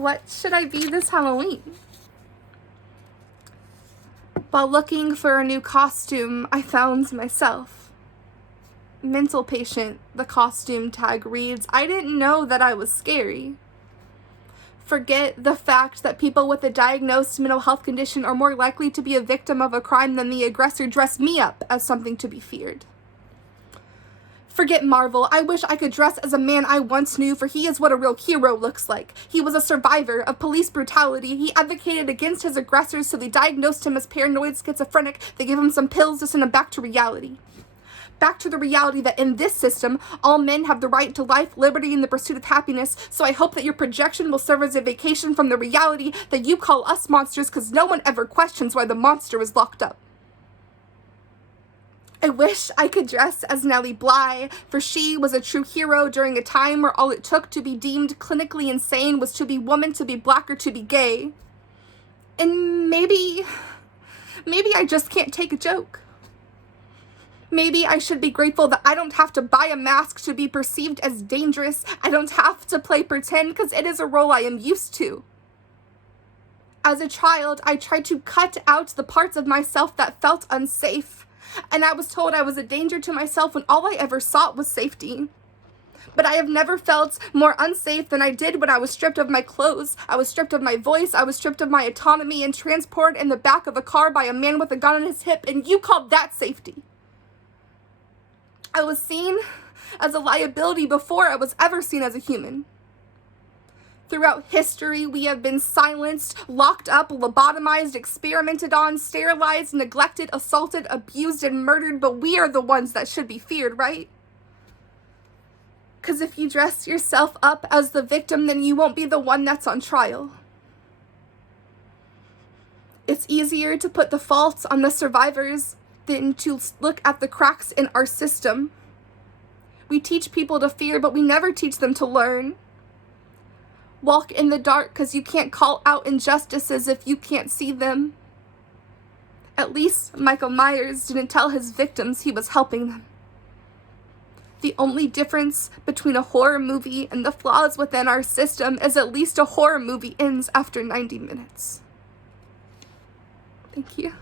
What should I be this Halloween? While looking for a new costume, I found myself. Mental patient, the costume tag reads. I didn't know that I was scary. Forget the fact that people with a diagnosed mental health condition are more likely to be a victim of a crime than the aggressor dress me up as something to be feared. Forget Marvel. I wish I could dress as a man I once knew, for he is what a real hero looks like. He was a survivor of police brutality. He advocated against his aggressors, so they diagnosed him as paranoid schizophrenic. They gave him some pills to send him back to reality. Back to the reality that in this system, all men have the right to life, liberty, and the pursuit of happiness. So I hope that your projection will serve as a vacation from the reality that you call us monsters, because no one ever questions why the monster is locked up. I wish I could dress as Nellie Bly, for she was a true hero during a time where all it took to be deemed clinically insane was to be woman, to be black, or to be gay. And maybe I just can't take a joke. Maybe I should be grateful that I don't have to buy a mask to be perceived as dangerous. I don't have to play pretend, because it is a role I am used to. As a child, I tried to cut out the parts of myself that felt unsafe. And I was told I was a danger to myself when all I ever sought was safety. But I have never felt more unsafe than I did when I was stripped of my clothes. I was stripped of my voice. I was stripped of my autonomy and transported in the back of a car by a man with a gun on his hip, and you called that safety. I was seen as a liability before I was ever seen as a human. Throughout history, we have been silenced, locked up, lobotomized, experimented on, sterilized, neglected, assaulted, abused, and murdered, but we are the ones that should be feared, right? Because if you dress yourself up as the victim, then you won't be the one that's on trial. It's easier to put the faults on the survivors than to look at the cracks in our system. We teach people to fear, but we never teach them to learn. Walk in the dark because you can't call out injustices if you can't see them. At least Michael Myers didn't tell his victims he was helping them. The only difference between a horror movie and the flaws within our system is at least a horror movie ends after 90 minutes. Thank you.